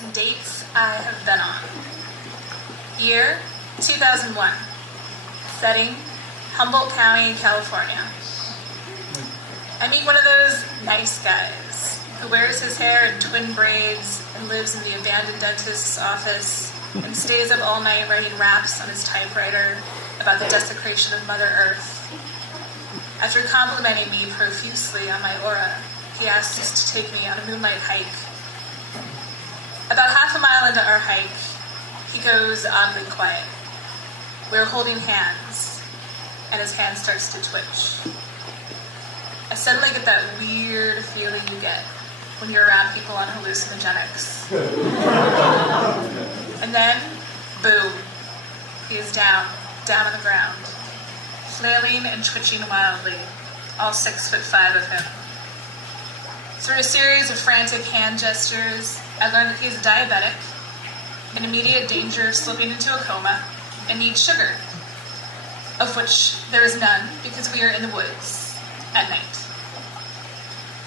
some dates I have been on. Year, 2001. Setting, Humboldt County, California. I meet one of those nice guys who wears his hair in twin braids and lives in the abandoned dentist's office and stays up all night writing raps on his typewriter about the desecration of Mother Earth. After complimenting me profusely on my aura, he asks to take me on a moonlight hike. About half a mile into our hike, he goes oddly quiet. We're holding hands, and his hand starts to twitch. I suddenly get that weird feeling you get when you're around people on hallucinogenics. And then, boom, he is down on the ground, flailing and twitching wildly, all 6'5" of him. Through a series of frantic hand gestures, I learned that he is diabetic, in immediate danger of slipping into a coma, and needs sugar, of which there is none because we are in the woods at night.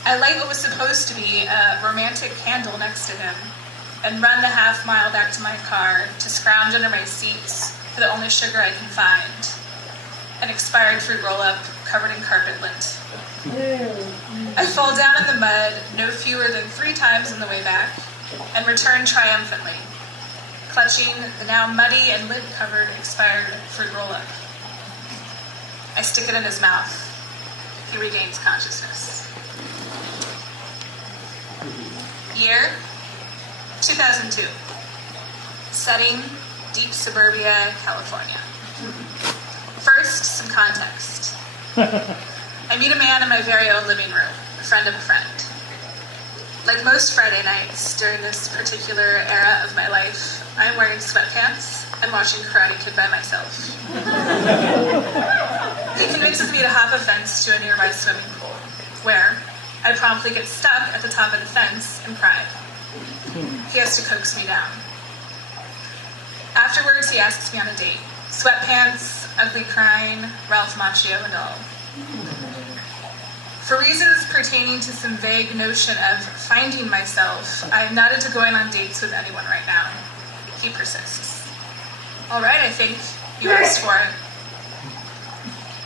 I light what was supposed to be a romantic candle next to him and run the half mile back to my car to scrounge under my seats for the only sugar I can find, an expired fruit roll-up covered in carpet lint. I fall down in the mud no fewer than 3 times on the way back and return triumphantly, clutching the now muddy and lint-covered expired fruit roll-up. I stick it in his mouth. He regains consciousness. Year, 2002. Setting, deep suburbia, California. First, some context. I meet a man in my very own living room, a friend of a friend. Like most Friday nights during this particular era of my life, I am wearing sweatpants and watching Karate Kid by myself. He convinces me to hop a fence to a nearby swimming pool, where I promptly get stuck at the top of the fence and cry. He has to coax me down. Afterwards, he asks me on a date. Sweatpants, ugly crying, Ralph Macchio and all. For reasons pertaining to some vague notion of finding myself, I am not into going on dates with anyone right now. He persists. All right, I think. You asked for it.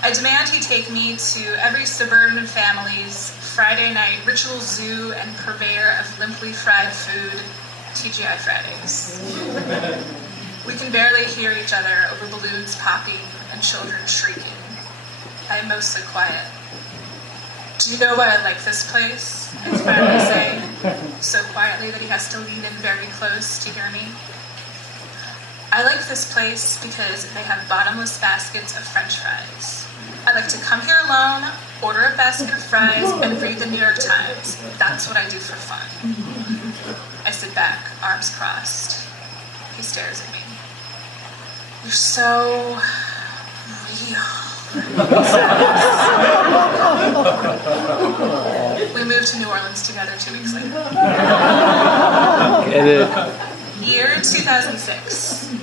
I demand he take me to every suburban family's Friday night ritual zoo and purveyor of limply fried food, TGI Fridays. We can barely hear each other over balloons popping and children shrieking. I am mostly quiet. Do you know why I like this place? I finally say, so quietly that he has to lean in very close to hear me. I like this place because they have bottomless baskets of French fries. I like to come here alone, order a basket of fries, and read the New York Times. That's what I do for fun. I sit back, arms crossed. He stares at me. You're so real. We moved to New Orleans together 2 weeks later. Get it. Year 2006.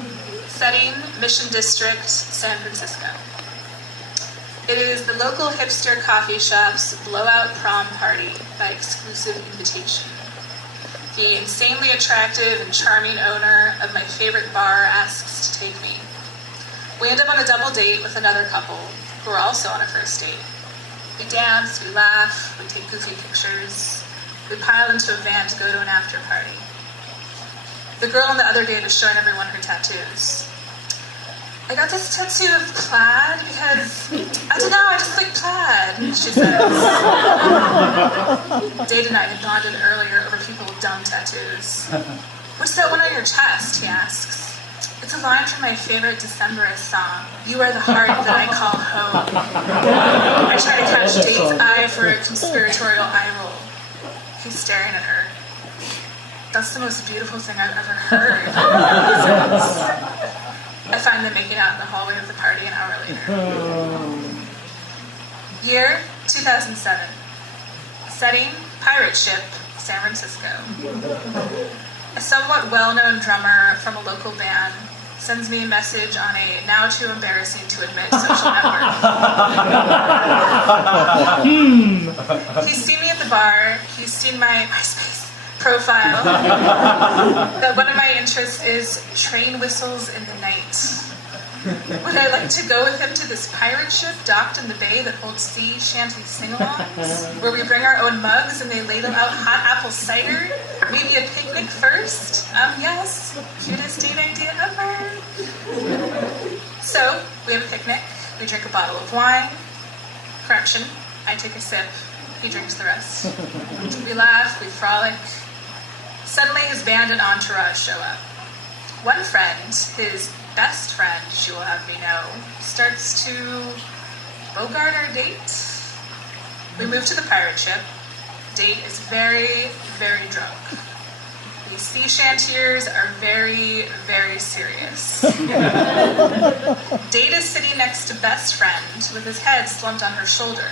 Setting, Mission District, San Francisco. It is the local hipster coffee shop's blowout prom party by exclusive invitation. The insanely attractive and charming owner of my favorite bar asks to take me. We end up on a double date with another couple who are also on a first date. We dance, we laugh, we take goofy pictures. We pile into a van to go to an after party. The girl on the other date is showing everyone her tattoos. I got this tattoo of plaid because, I don't know, I just like plaid, she says. Dave and I had bonded earlier over people with dumb tattoos. What's that one on your chest, he asks. It's a line from my favorite Decemberist song, You Are the Heart That I Call Home. I try to catch Dave's eye for a conspiratorial eye roll. He's staring at her. That's the most beautiful thing I've ever heard, he says. I find them making out in the hallway of the party an hour later. Year, 2007. Setting, pirate ship, San Francisco. A somewhat well-known drummer from a local band sends me a message on a now too embarrassing to admit social network. He's seen me at the bar, he's seen my MySpace profile that one of my interests is train whistles in the night. Would I like to go with him to this pirate ship docked in the bay that holds sea shanty sing-alongs, where we bring our own mugs and they ladle out hot apple cider? Maybe a picnic first? Yes. Cutest date idea ever. So, we have a picnic. We drink a bottle of wine. Correction, I take a sip. He drinks the rest. We laugh, we frolic. Suddenly his band and entourage show up. One friend, his best friend, she will have me know, starts to bogart our date. We move to the pirate ship. Date is very, very drunk. The sea shantiers are very, very serious. Date is sitting next to best friend with his head slumped on her shoulder.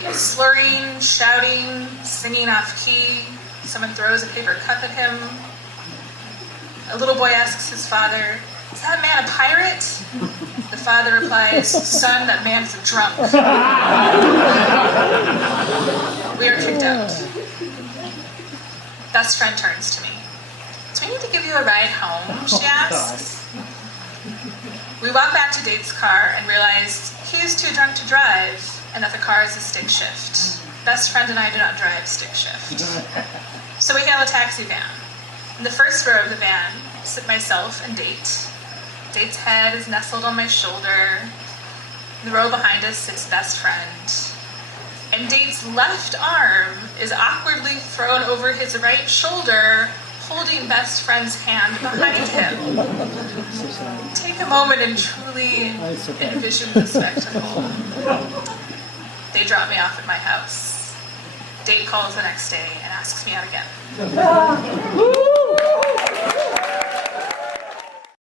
He is slurring, shouting, singing off key. Someone throws a paper cup at him. A little boy asks his father, "Is that man a pirate?" The father replies, "Son, that man's a drunk." We are kicked out. Best friend turns to me. "Do we need to give you a ride home?" she asks. We walk back to Date's car and realize he is too drunk to drive and that the car is a stick shift. Best friend and I do not drive stick shift. So we hail a taxi van. In the first row of the van sit myself and Date. Date's head is nestled on my shoulder. In the row behind us sits best friend. And Date's left arm is awkwardly thrown over his right shoulder, holding best friend's hand behind him. Take a moment and truly envision the spectacle. They drop me off at my house. Date calls the next day and asks me out again.